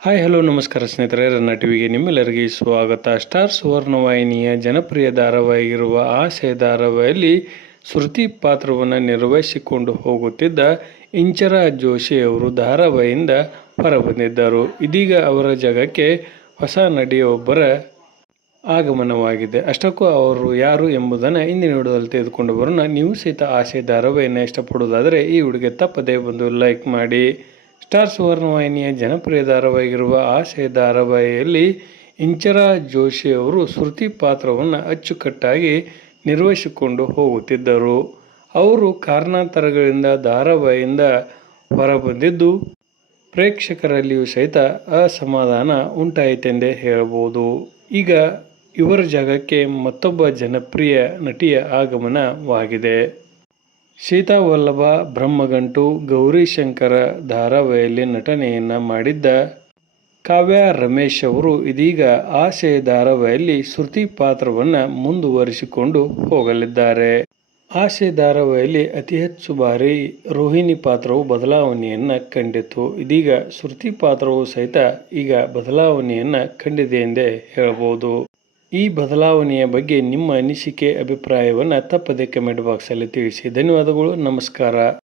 Hi hello ನಮಸ್ಕಾರ ಸ್ನೇಹಿತರೆ, ರನ್ನ ಟಿವಿಗೆ ನಿಮ್ಮೆಲ್ಲರಿಗೆ ಸ್ವಾಗತ. ಸ್ಟಾರ್ ಸುವರ್ಣವಾಹಿನಿಯ ಜನಪ್ರಿಯ ಧಾರಾವಾಹಿಗಿರುವ ಆಸೆ ಧಾರಾವಾಹಿಯಲ್ಲಿ ಶ್ರುತಿ ಪಾತ್ರವನ್ನು ನಿರ್ವಹಿಸಿಕೊಂಡು ಹೋಗುತ್ತಿದ್ದ ಇಂಚರ ಜೋಶಿ ಅವರು ಧಾರಾವಾಹಿಯಿಂದ ಹೊರಬಂದಿದ್ದರು. ಇದೀಗ ಅವರ ಜಾಗಕ್ಕೆ ಹೊಸ ನಟಿಯೊಬ್ಬರ ಆಗಮನವಾಗಿದೆ. ಅಷ್ಟಕ್ಕೂ ಅವರು ಯಾರು ಎಂಬುದನ್ನು ಇಂದಿನ ವಿಡಿಯೋದಲ್ಲಿ ತೆಗೆದುಕೊಂಡು ಬರೋಣ. ನೀವು ಸಹಿತ ಆಸೆ ಧಾರಾವಾಹಿಯನ್ನು ಇಷ್ಟಪಡುವುದಾದರೆ ಈ ವಿಡಿಯೋಗೆ ತಪ್ಪದೇ ಬಂದು ಲೈಕ್ ಮಾಡಿ. ಸ್ಟಾರ್ ಸುವರ್ಣವಾಹಿನಿಯ ಜನಪ್ರಿಯ ಧಾರಾವಾಹಿಗಿರುವ ಆಸೆ ಧಾರಾವಾಹಿಯಲ್ಲಿ ಇಂಚರ ಜೋಶಿ ಅವರು ಶ್ರುತಿ ಪಾತ್ರವನ್ನು ಅಚ್ಚುಕಟ್ಟಾಗಿ ನಿರ್ವಹಿಸಿಕೊಂಡು ಹೋಗುತ್ತಿದ್ದರು. ಅವರು ಕಾರಣಾಂತರಗಳಿಂದ ಧಾರಾವಾಹಿಯಿಂದ ಹೊರಬಂದಿದ್ದು ಪ್ರೇಕ್ಷಕರಲ್ಲಿಯೂ ಸಹಿತ ಅಸಮಾಧಾನ ಉಂಟಾಯಿತೆಂದೇ ಹೇಳಬಹುದು. ಈಗ ಇವರ ಜಾಗಕ್ಕೆ ಮತ್ತೊಬ್ಬ ಜನಪ್ರಿಯ ನಟಿಯ ಆಗಮನವಾಗಿದೆ. ಸೀತಾ ವಲ್ಲಭ ಬ್ರಹ್ಮಗಂಟು ಗೌರಿಶಂಕರ ಧಾರಾವಾಹಿಯಲ್ಲಿ ನಟನೆಯನ್ನು ಮಾಡಿದ್ದ ಕಾವ್ಯ ರಮೇಶ್ ಅವರು ಇದೀಗ ಆಸೆ ಧಾರಾವಾಹಿಯಲ್ಲಿ ಶ್ರುತಿ ಪಾತ್ರವನ್ನು ಮುಂದುವರಿಸಿಕೊಂಡು ಹೋಗಲಿದ್ದಾರೆ. ಆಸೆ ಧಾರಾವಾಹಿಯಲ್ಲಿ ಅತಿ ಹೆಚ್ಚು ಬಾರಿ ರೋಹಿಣಿ ಪಾತ್ರವು ಬದಲಾವಣೆಯನ್ನು ಕಂಡಿತು. ಇದೀಗ ಶ್ರುತಿ ಪಾತ್ರವು ಸಹಿತ ಈಗ ಬದಲಾವಣೆಯನ್ನು ಕಂಡಿದೆ ಎಂದೇ ಹೇಳಬಹುದು. ಈ ಬದಲಾವಣೆಯ ಬಗ್ಗೆ ನಿಮ್ಮ ಅನಿಸಿಕೆ ಅಭಿಪ್ರಾಯವನ್ನು ತಪ್ಪದೇ ಕಮೆಂಟ್ ಬಾಕ್ಸಲ್ಲಿ ತಿಳಿಸಿ. ಧನ್ಯವಾದಗಳು. ನಮಸ್ಕಾರ.